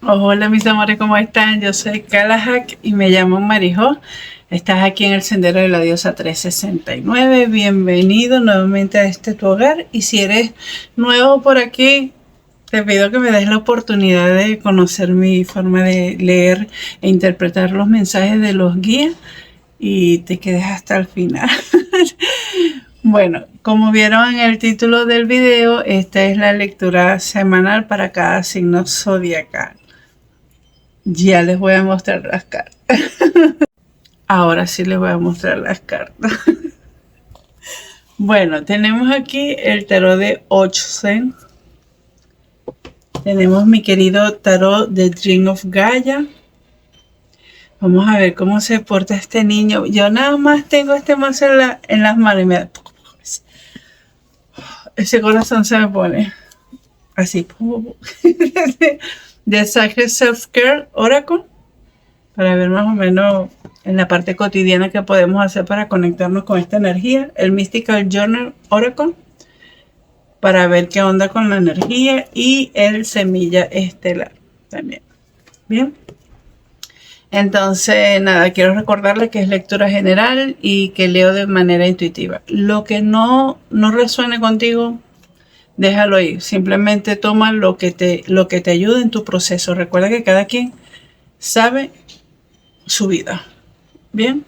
Hola mis amores, ¿cómo están? Yo soy Kalahak y me llamo Marijo. Estás aquí en el Sendero de la Diosa 369. Bienvenido nuevamente a este tu hogar. Y si eres nuevo por aquí, te pido que me des la oportunidad de conocer mi forma de leer e interpretar los mensajes de los guías y te quedes hasta el final. Bueno, como vieron en el título del video, esta es la lectura semanal para cada signo zodiacal. Ya les voy a mostrar las cartas. Ahora sí les voy a mostrar las cartas. Bueno, tenemos aquí el tarot de Ochsen. Tenemos mi querido tarot de Dream of Gaia. Vamos a ver cómo se porta este niño. Yo nada más tengo este mazo en las manos y me da... Ese corazón se me pone así. De Sacred Self-Care Oracle. Para ver más o menos en la parte cotidiana que podemos hacer para conectarnos con esta energía. El Mystical Journal Oracle, para ver qué onda con la energía. Y el Semilla Estelar también. Bien. Entonces, nada, quiero recordarles que es lectura general y que leo de manera intuitiva. Lo que no resuene contigo, déjalo ahí. Simplemente toma lo que te ayude en tu proceso. Recuerda que cada quien sabe su vida. Bien.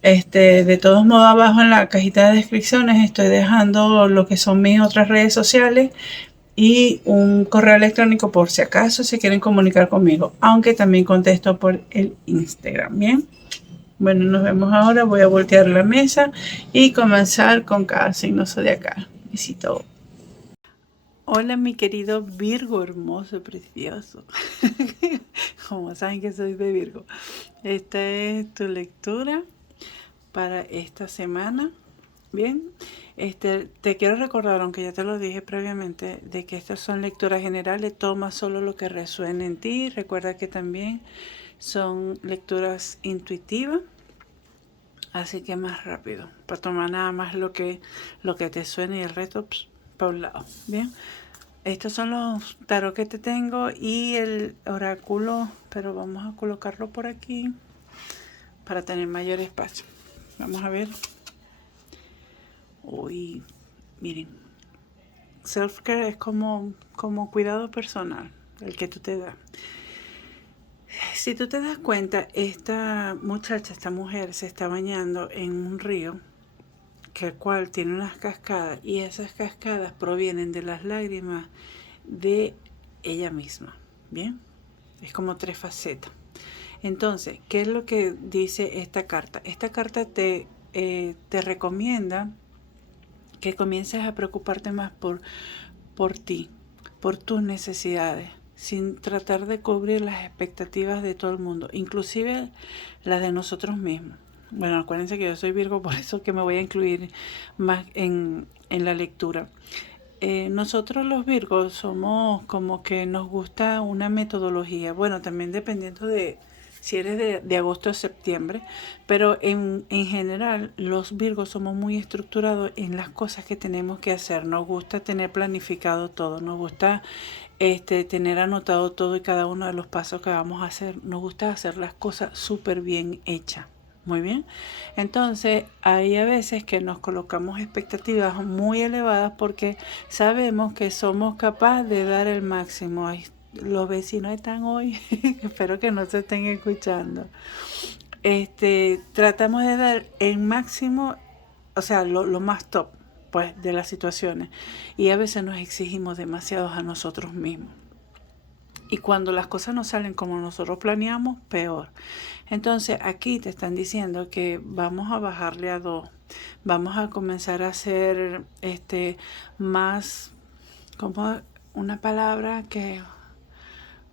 De todos modos, abajo en la cajita de descripciones estoy dejando lo que son mis otras redes sociales y un correo electrónico por si acaso se quieren comunicar conmigo, aunque también contesto por el Instagram. Bien, bueno, nos vemos ahora. Voy a voltear la mesa y comenzar con cada signo zodiacal. Besito. Hola, mi querido Virgo hermoso, precioso. Como saben que soy de Virgo. Esta es tu lectura para esta semana. Bien, te quiero recordar, aunque ya te lo dije previamente, de que estas son lecturas generales. Toma solo lo que resuene en ti. Recuerda que también son lecturas intuitivas, así que más rápido, para tomar nada más lo que te suene y el resto para un lado. Bien, estos son los tarot que te tengo y el oráculo, pero vamos a colocarlo por aquí para tener mayor espacio. Vamos a ver. Uy, miren, self-care es como cuidado personal, el que tú te das. Si tú te das cuenta, esta muchacha, esta mujer se está bañando en un río, que el cual tiene unas cascadas, y esas cascadas provienen de las lágrimas de ella misma. Bien, es como tres facetas. Entonces, ¿qué es lo que dice esta carta? Esta carta te recomienda que comiences a preocuparte más por ti, por tus necesidades, sin tratar de cubrir las expectativas de todo el mundo, inclusive las de nosotros mismos. Bueno, acuérdense que yo soy Virgo, por eso que me voy a incluir más en la lectura. Nosotros los Virgos somos como que nos gusta una metodología, bueno, también dependiendo de si eres de agosto a septiembre, pero en general los Virgos somos muy estructurados en las cosas que tenemos que hacer. Nos gusta tener planificado todo, nos gusta tener anotado todo y cada uno de los pasos que vamos a hacer. Nos gusta hacer las cosas súper bien hechas. Muy bien. Entonces, hay a veces que nos colocamos expectativas muy elevadas porque sabemos que somos capaces de dar el máximo. Ay, los vecinos están hoy, espero que no se estén escuchando. Tratamos de dar el máximo, o sea, lo más top, pues, de las situaciones. Y a veces nos exigimos demasiado a nosotros mismos. Y cuando las cosas no salen como nosotros planeamos, peor. Entonces aquí te están diciendo que vamos a bajarle a 2. Vamos a comenzar a hacer más, como una palabra que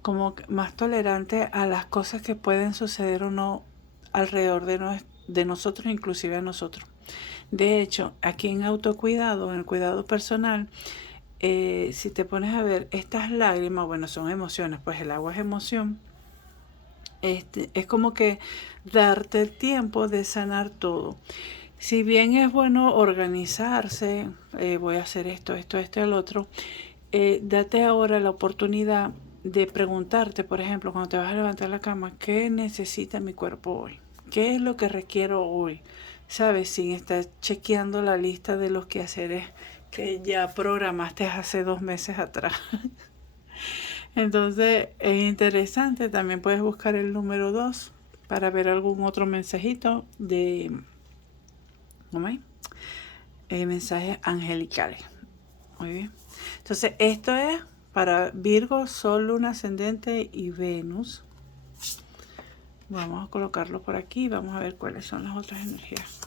como más tolerante a las cosas que pueden suceder o no alrededor de nosotros, inclusive a nosotros. De hecho, aquí en autocuidado, en el cuidado personal, si te pones a ver estas lágrimas, bueno, son emociones, pues el agua es emoción. Es como que darte el tiempo de sanar todo. Si bien es bueno organizarse, voy a hacer esto, el otro, date ahora la oportunidad de preguntarte, por ejemplo, cuando te vas a levantar la cama, ¿qué necesita mi cuerpo hoy? ¿Qué es lo que requiero hoy? ¿Sabes? Sin estar chequeando la lista de los quehaceres que ya programaste hace 2 meses atrás. Entonces es interesante, también puedes buscar el número 2 para ver algún otro mensajito de mensajes angelicales. Muy bien. Entonces esto es para Virgo, Sol, Luna, Ascendente y Venus. Vamos a colocarlo por aquí y vamos a ver cuáles son las otras energías.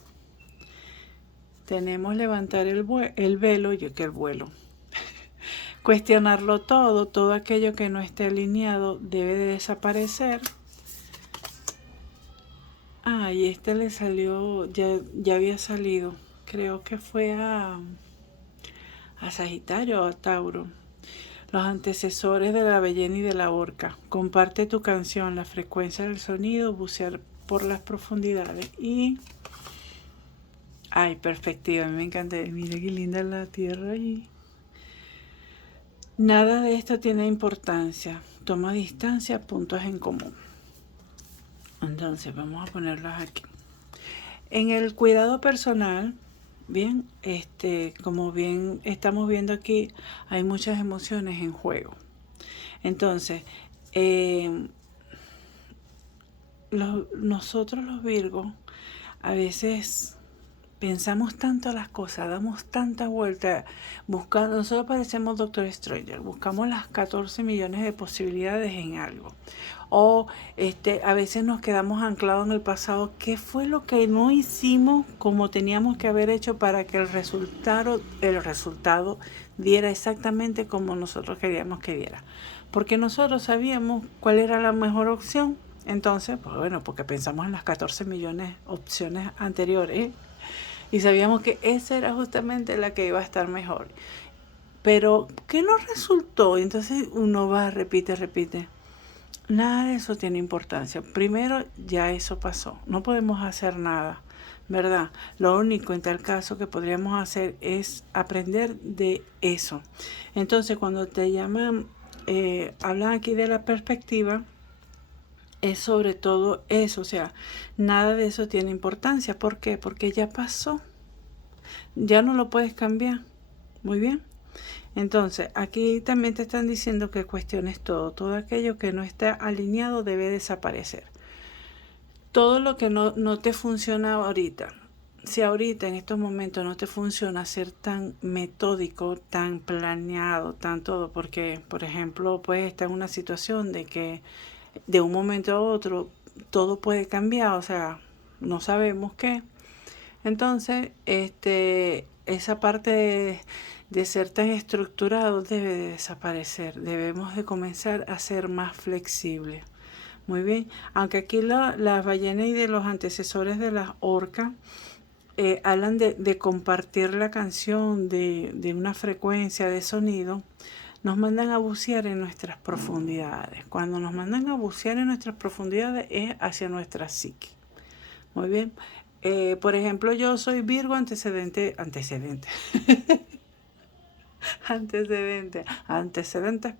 Tenemos levantar el velo, cuestionarlo todo aquello que no esté alineado debe de desaparecer. Y este le salió, ya había salido, creo que fue a Sagitario o a Tauro. Los antecesores de la ballena y de la orca. Comparte tu canción, la frecuencia del sonido, bucear por las profundidades. Y perspectiva, a mí me encanta. Mira qué linda la tierra allí. Nada de esto tiene importancia. Toma distancia, puntos en común. Entonces vamos a ponerlos aquí. En el cuidado personal, bien, como bien estamos viendo aquí, hay muchas emociones en juego. Entonces, nosotros los Virgos a veces pensamos tanto las cosas, damos tanta vuelta, buscando, nosotros parecemos Doctor Stranger, buscamos las 14 millones de posibilidades en algo. O a veces nos quedamos anclados en el pasado. ¿Qué fue lo que no hicimos como teníamos que haber hecho para que el resultado diera exactamente como nosotros queríamos que diera? Porque nosotros sabíamos cuál era la mejor opción. Entonces, pues bueno, porque pensamos en las 14 millones de opciones anteriores y sabíamos que esa era justamente la que iba a estar mejor. Pero, ¿qué nos resultó? Entonces uno va, repite. Nada de eso tiene importancia. Primero, ya eso pasó. No podemos hacer nada, ¿verdad? Lo único en tal caso que podríamos hacer es aprender de eso. Entonces, cuando te llaman, hablan aquí de la perspectiva, es sobre todo eso. O sea, nada de eso tiene importancia. ¿Por qué? Porque ya pasó. Ya no lo puedes cambiar. Muy bien. Entonces, aquí también te están diciendo que cuestiones todo aquello que no está alineado debe desaparecer. Todo lo que no te funciona ahorita, si ahorita en estos momentos no te funciona ser tan metódico, tan planeado, tan todo, porque, por ejemplo, puedes estar en una situación de que de un momento a otro todo puede cambiar, o sea, no sabemos qué. Entonces, esa parte de ser tan estructurado debe de desaparecer. Debemos de comenzar a ser más flexibles. Muy bien. Aunque aquí las ballenas y de los antecesores de las orcas hablan de compartir la canción, de una frecuencia de sonido, nos mandan a bucear en nuestras profundidades. Cuando nos mandan a bucear en nuestras profundidades es hacia nuestra psique. Muy bien. Por ejemplo, yo soy Virgo antecedentes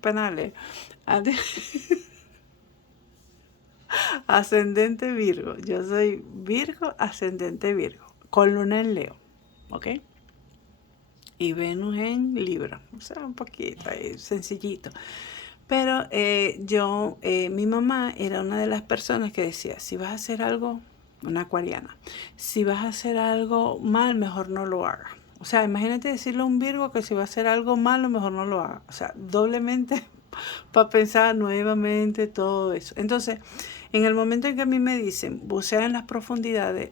penales, ascendente Virgo. Yo soy Virgo, ascendente Virgo, con Luna en Leo, ¿ok? Y Venus en Libra, o sea, un poquito ahí, sencillito. Pero mi mamá era una de las personas que decía, si vas a hacer algo, una acuariana, si vas a hacer algo mal, mejor no lo hagas. O sea, imagínate decirle a un Virgo que si va a hacer algo malo, mejor no lo haga. O sea, doblemente para pensar nuevamente todo eso. Entonces, en el momento en que a mí me dicen bucear en las profundidades,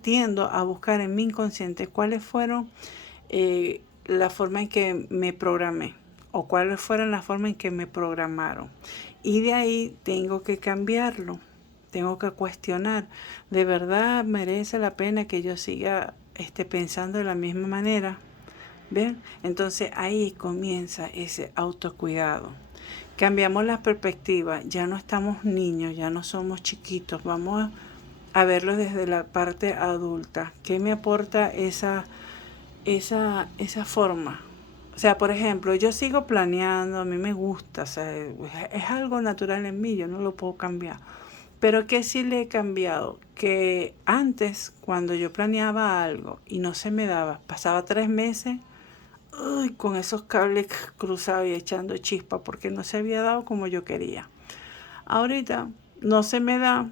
tiendo a buscar en mi inconsciente cuáles fueron la forma en que me programé o cuáles fueron las formas en que me programaron. Y de ahí tengo que cambiarlo, tengo que cuestionar, ¿de verdad merece la pena que yo siga pensando de la misma manera? ¿Ven? Entonces ahí comienza ese autocuidado. Cambiamos la perspectiva, ya no estamos niños, ya no somos chiquitos, vamos a verlo desde la parte adulta. ¿Qué me aporta esa forma? O sea, por ejemplo, yo sigo planeando, a mí me gusta, o sea, es algo natural en mí, yo no lo puedo cambiar. Pero que sí le he cambiado, que antes cuando yo planeaba algo y no se me daba, pasaba 3 meses, uy, con esos cables cruzados y echando chispa porque no se había dado como yo quería. Ahorita no se me da,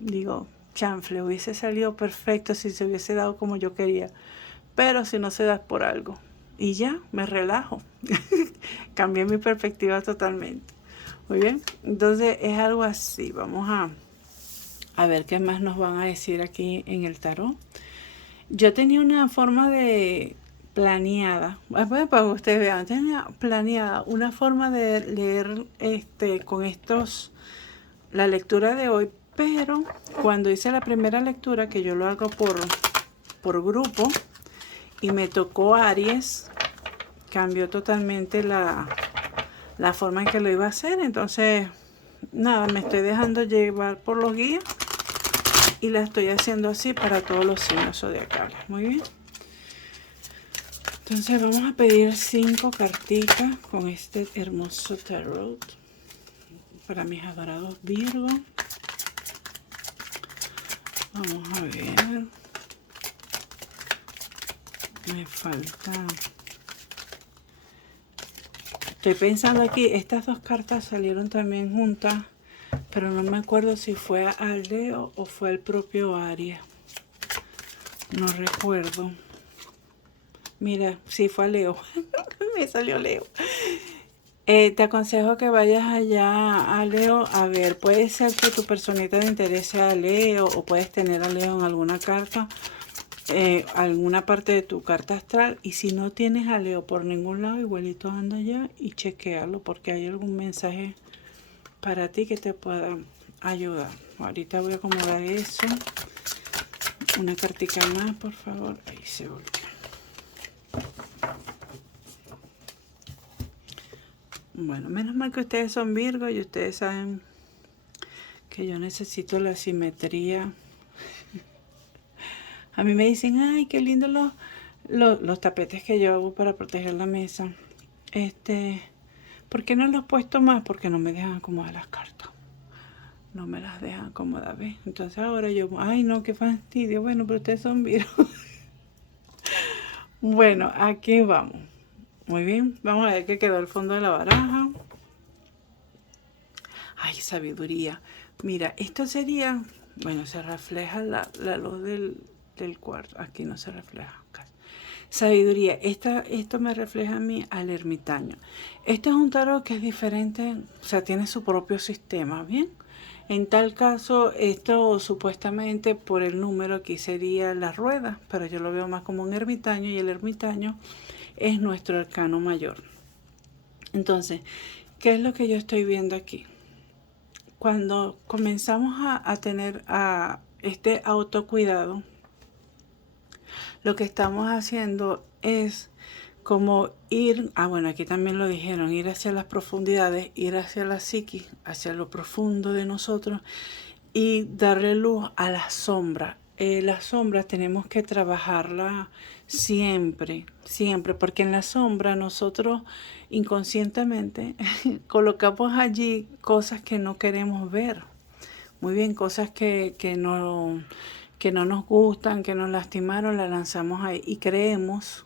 digo, chanfle, hubiese salido perfecto si se hubiese dado como yo quería, pero si no se da es por algo. Y ya, me relajo. Cambié mi perspectiva totalmente. Muy bien, entonces es algo así. Vamos a ver qué más nos van a decir aquí en el tarot. Yo tenía una forma de planeada, bueno, para que ustedes vean, tenía planeada una forma de leer con estos la lectura de hoy, pero cuando hice la primera lectura, que yo lo hago por grupo, y me tocó Aries, cambió totalmente la forma en que lo iba a hacer. Entonces, nada, me estoy dejando llevar por los guías y la estoy haciendo así para todos los signos zodiacales. Muy bien. Entonces vamos a pedir 5 cartitas con este hermoso tarot para mis adorados Virgo. Vamos a ver. Me falta. Estoy pensando aquí, estas dos cartas salieron también juntas, pero no me acuerdo si fue a Leo o fue el propio Aries. No recuerdo. Mira, sí fue a Leo. Me salió Leo. Te aconsejo que vayas allá a Leo. A ver, puede ser que tu personita de interés sea Leo o puedes tener a Leo en alguna carta, alguna parte de tu carta astral. Y si no tienes a Leo por ningún lado, igualito anda allá y chequealo porque hay algún mensaje para ti que te pueda ayudar. Ahorita voy a acomodar eso. Una cartica más, por favor. Ahí se volvió. Bueno, menos mal que ustedes son Virgo y ustedes saben que yo necesito la simetría. A mí me dicen, ay, qué lindo los tapetes que yo hago para proteger la mesa. ¿Por qué no los he puesto más? Porque no me dejan acomodar las cartas. No me las dejan acomodar, ¿ves? Entonces ahora yo, ay, no, qué fastidio. Bueno, pero ustedes son Virgo. Bueno, aquí vamos. Muy bien, vamos a ver qué quedó el fondo de la baraja. Ay, sabiduría. Mira, esto sería, bueno, se refleja la luz del cuarto. Aquí no se refleja. Sabiduría. Esto me refleja a mí al ermitaño. Este es un tarot que es diferente, o sea, tiene su propio sistema, ¿bien? En tal caso, esto supuestamente por el número aquí sería la rueda, pero yo lo veo más como un ermitaño y el ermitaño es nuestro arcano mayor. Entonces, ¿qué es lo que yo estoy viendo aquí? Cuando comenzamos a tener este autocuidado, lo que estamos haciendo es como ir, bueno, aquí también lo dijeron, ir hacia las profundidades, ir hacia la psiquis, hacia lo profundo de nosotros y darle luz a las sombras. Las sombras tenemos que trabajarla siempre, siempre, porque en la sombra nosotros inconscientemente colocamos allí cosas que no queremos ver. Muy bien, cosas que no nos gustan, que nos lastimaron, las lanzamos ahí y creemos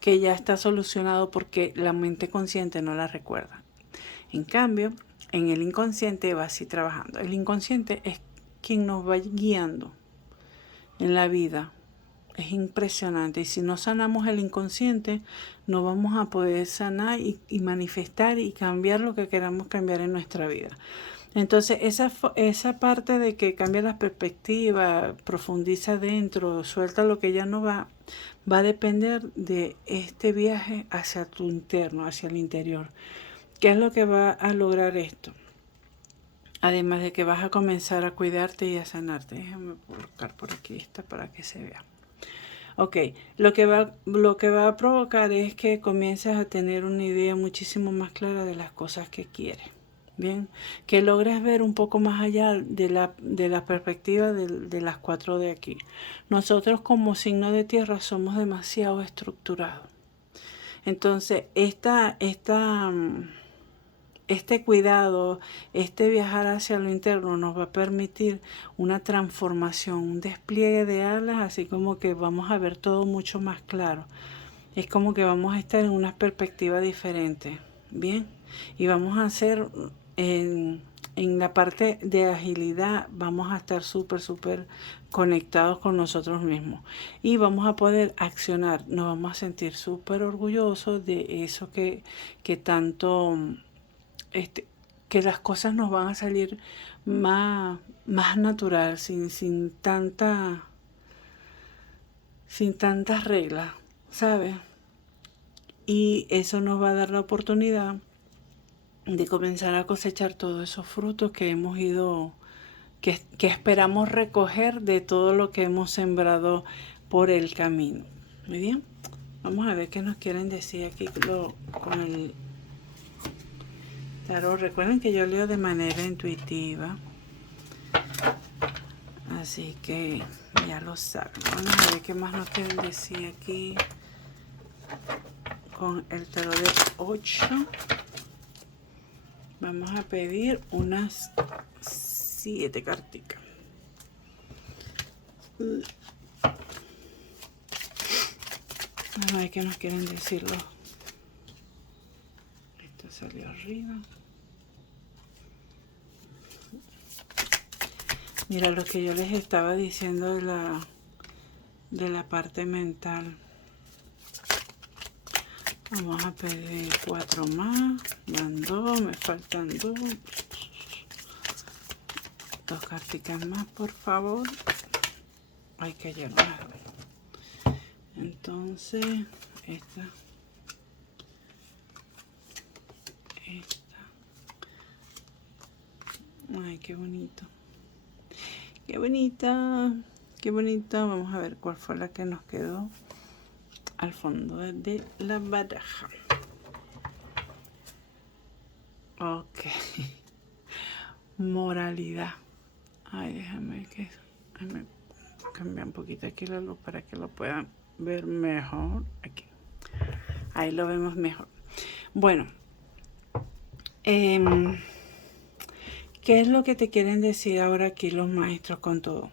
que ya está solucionado porque la mente consciente no la recuerda. En cambio, en el inconsciente va así trabajando. El inconsciente es quien nos va guiando en la vida. Es impresionante. Y si no sanamos el inconsciente, no vamos a poder sanar y manifestar y cambiar lo que queramos cambiar en nuestra vida. Entonces, esa parte de que cambia la perspectiva, profundiza dentro, suelta lo que ya no va a depender de este viaje hacia tu interno, hacia el interior. ¿Qué es lo que va a lograr esto? Además de que vas a comenzar a cuidarte y a sanarte. Déjame colocar por aquí esta para que se vea. Ok, lo que va a provocar es que comiences a tener una idea muchísimo más clara de las cosas que quieres. Bien, que logres ver un poco más allá de la perspectiva de las 4 de aquí. Nosotros como signo de tierra somos demasiado estructurados. Entonces, este cuidado, este viajar hacia lo interno nos va a permitir una transformación, un despliegue de alas, así como que vamos a ver todo mucho más claro. Es como que vamos a estar en una perspectiva diferente, ¿bien? Y vamos a hacer, en la parte de agilidad, vamos a estar súper conectados con nosotros mismos. Y vamos a poder accionar, nos vamos a sentir súper orgullosos de eso que tanto que las cosas nos van a salir más natural, sin tantas reglas, ¿sabes? Y eso nos va a dar la oportunidad de comenzar a cosechar todos esos frutos que hemos ido, que esperamos recoger de todo lo que hemos sembrado por el camino. Muy bien, vamos a ver qué nos quieren decir aquí con el tarot. Recuerden que yo leo de manera intuitiva, así que ya lo saben. Vamos a ver qué más nos quieren decir aquí con el tarot de 8. Vamos a pedir unas 7 carticas. Vamos a ver qué nos quieren decirlo. Esto salió arriba. Mira lo que yo les estaba diciendo de la parte mental. Vamos a pedir 4 más. Van 2, me faltan 2. 2 carticas más, por favor. Hay que llenar. Entonces, esta. Ay, qué bonito. Qué bonita. Qué bonita. Vamos a ver cuál fue la que nos quedó al fondo de la baraja. Ok. Moralidad. Ay, déjame cambiar un poquito aquí la luz para que lo puedan ver mejor. Aquí. Ahí lo vemos mejor. Bueno. ¿Qué es lo que te quieren decir ahora aquí los maestros con todo?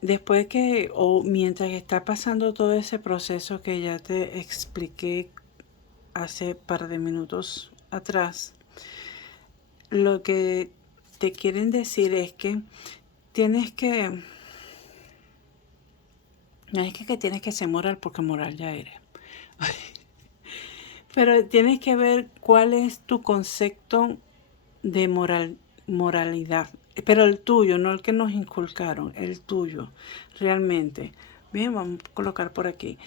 Después que, o mientras está pasando todo ese proceso que ya te expliqué hace par de minutos atrás, lo que te quieren decir es que tienes que, no es que tienes que ser moral, porque moral ya eres. Pero tienes que ver cuál es tu concepto de moralidad. Pero el tuyo, no el que nos inculcaron, el tuyo, realmente. Bien, vamos a colocar por aquí.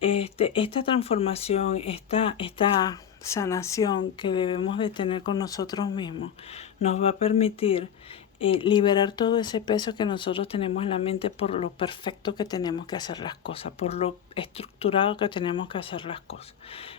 Esta transformación, esta sanación que debemos de tener con nosotros mismos, nos va a permitir liberar todo ese peso que nosotros tenemos en la mente por lo perfecto que tenemos que hacer las cosas, por lo estructurado que tenemos que hacer las cosas.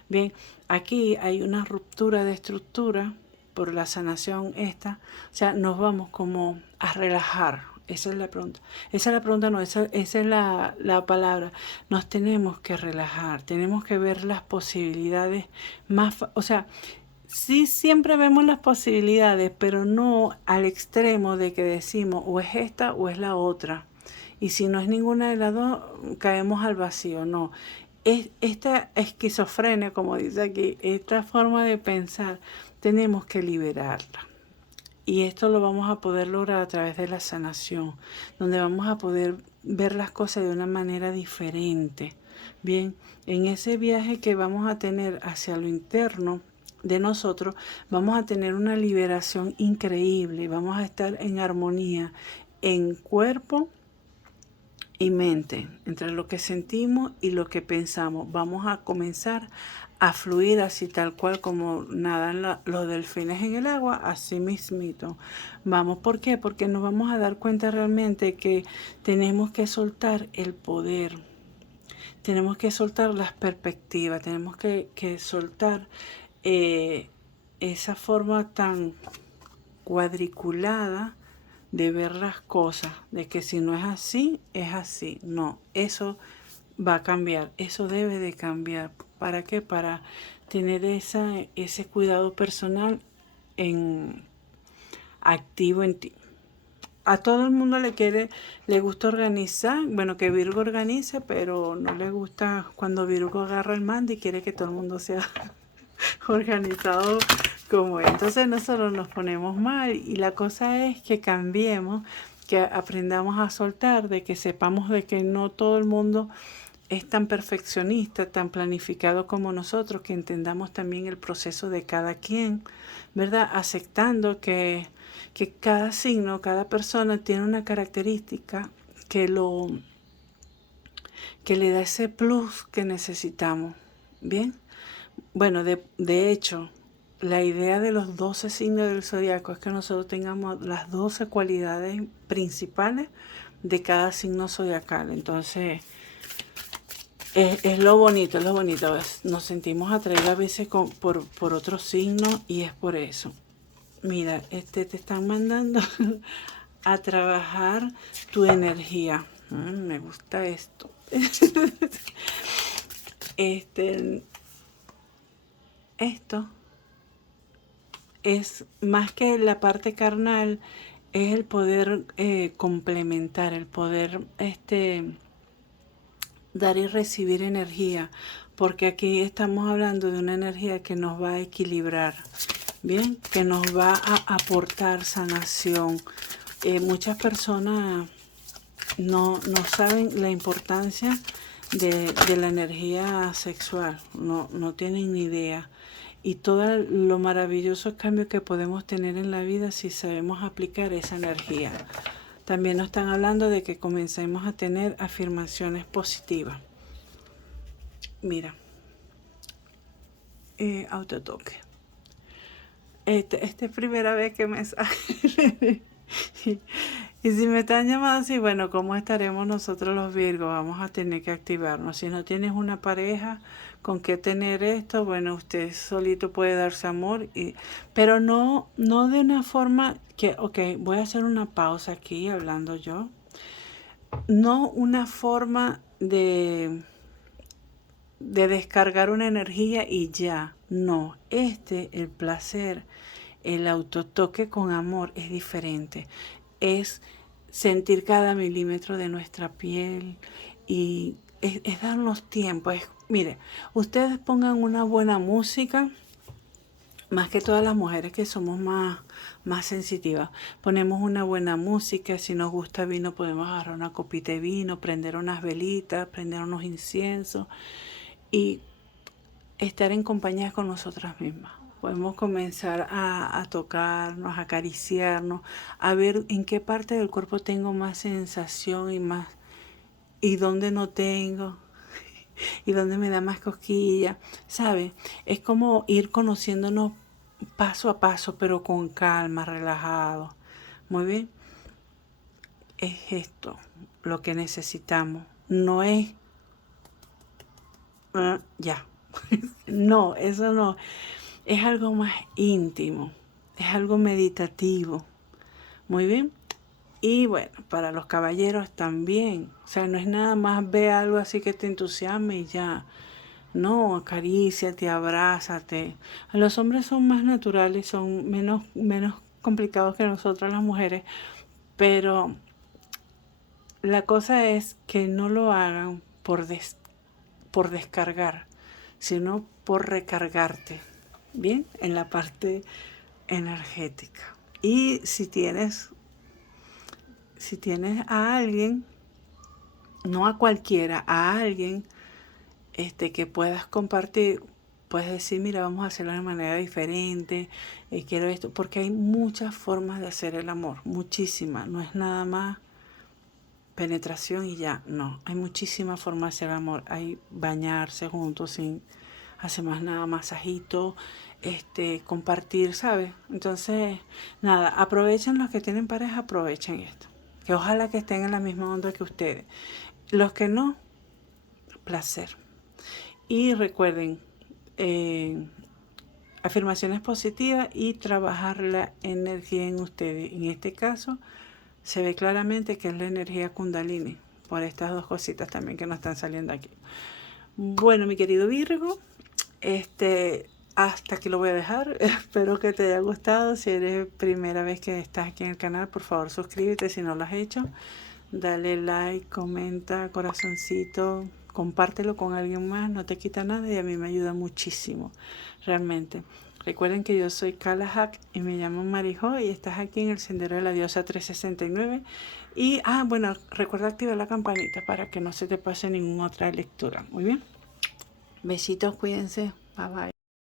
Bien, aquí hay una ruptura de estructura por la sanación esta, o sea, nos vamos como a relajar. Esa es la pregunta. Esa es la pregunta, no, esa es la palabra. Nos tenemos que relajar, tenemos que ver las posibilidades más, o sea, sí siempre vemos las posibilidades, pero no al extremo de que decimos o es esta o es la otra. Y si no es ninguna de las dos, caemos al vacío, no. Esta esquizofrenia, como dice aquí, esta forma de pensar, tenemos que liberarla. Y esto lo vamos a poder lograr a través de la sanación, donde vamos a poder ver las cosas de una manera diferente. Bien, en ese viaje que vamos a tener hacia lo interno de nosotros, vamos a tener una liberación increíble, vamos a estar en armonía en cuerpo y mente, entre lo que sentimos y lo que pensamos. Vamos a comenzar a fluir así tal cual como nadan los delfines en el agua, así mismito. Vamos, ¿por qué? Porque nos vamos a dar cuenta realmente que tenemos que soltar el poder, tenemos que soltar las perspectivas, tenemos que soltar esa forma tan cuadriculada de ver las cosas, de que si no es así, es así. No, eso va a cambiar. Eso debe de cambiar. ¿Para qué? Para tener ese cuidado personal en, activo en ti. A todo el mundo le gusta organizar, bueno, que Virgo organice, pero no le gusta cuando Virgo agarra el mando y quiere que todo el mundo sea organizado como él. Entonces nosotros nos ponemos mal y la cosa es que cambiemos, que aprendamos a soltar, de que sepamos de que no todo el mundo es tan perfeccionista, tan planificado como nosotros, que entendamos también el proceso de cada quien, ¿verdad? Aceptando que cada signo, cada persona tiene una característica que le da ese plus que necesitamos. ¿Bien? Bueno, de hecho, la idea de los 12 signos del zodiaco es que nosotros tengamos las 12 cualidades principales de cada signo zodiacal. Entonces, es lo bonito, es lo bonito. Nos sentimos atraídos a veces por otros signos y es por eso. Mira, te están mandando a trabajar tu energía. Me gusta esto. Esto es más que la parte carnal, es el poder complementar, el poder dar y recibir energía, porque aquí estamos hablando de una energía que nos va a equilibrar, bien, que nos va a aportar sanación. Muchas personas no saben la importancia de la energía sexual, no tienen ni idea. Y todo lo maravilloso cambio que podemos tener en la vida si sabemos aplicar esa energía. También nos están hablando de que comencemos a tener afirmaciones positivas. Mira, autotoque. Esta es primera vez que me sale. Y si me están llamando así, bueno, ¿cómo estaremos nosotros los Virgos? Vamos a tener que activarnos. Si no tienes una pareja con que tener esto, bueno, usted solito puede darse amor, pero no de una forma que, ok, voy a hacer una pausa aquí hablando yo. No una forma de descargar una energía y ya. No, el placer, el autotoque con amor es diferente. Es sentir cada milímetro de nuestra piel y es darnos tiempo. Mire, ustedes pongan una buena música, más que todas las mujeres que somos más sensitivas. Ponemos una buena música, si nos gusta vino podemos agarrar una copita de vino, prender unas velitas, prender unos inciensos y estar en compañía con nosotras mismas. Podemos comenzar a tocarnos, a acariciarnos, a ver en qué parte del cuerpo tengo más sensación y dónde no tengo, y dónde me da más cosquilla, ¿sabe? Es como ir conociéndonos paso a paso, pero con calma, relajado. Muy bien. Es esto lo que necesitamos. No es ya. No, eso no. Es algo más íntimo. Es algo meditativo. Muy bien. Y bueno, para los caballeros también. O sea, no es nada más ver algo así que te entusiasme y ya. No, acaríciate, abrázate. A los hombres son más naturales, son menos complicados que nosotras las mujeres. Pero la cosa es que no lo hagan por descargar, sino por recargarte, ¿bien? En la parte energética. Y si tienes a alguien, no a cualquiera, a alguien que puedas compartir, puedes decir, mira, vamos a hacerlo de manera diferente, quiero esto, porque hay muchas formas de hacer el amor, muchísimas, no es nada más penetración y ya, no, hay muchísimas formas de hacer el amor, hay bañarse juntos sin hacer más nada, masajito, compartir, ¿sabes? Entonces, nada, aprovechen los que tienen pareja, aprovechen esto, que ojalá que estén en la misma onda que ustedes, los que no, placer. Y recuerden, afirmaciones positivas y trabajar la energía en ustedes. En este caso, se ve claramente que es la energía Kundalini. por estas dos cositas también que nos están saliendo aquí. Bueno, mi querido Virgo, hasta aquí lo voy a dejar. Espero que te haya gustado. Si eres primera vez que estás aquí en el canal, por favor suscríbete si no lo has hecho. Dale like, comenta, corazoncito, compártelo con alguien más, no te quita nada y a mí me ayuda muchísimo, realmente. Recuerden que yo soy Kalahak y me llamo Marijo y estás aquí en el Sendero de la Diosa 369. Y, bueno, recuerda activar la campanita para que no se te pase ninguna otra lectura. Muy bien. Besitos, cuídense. Bye bye.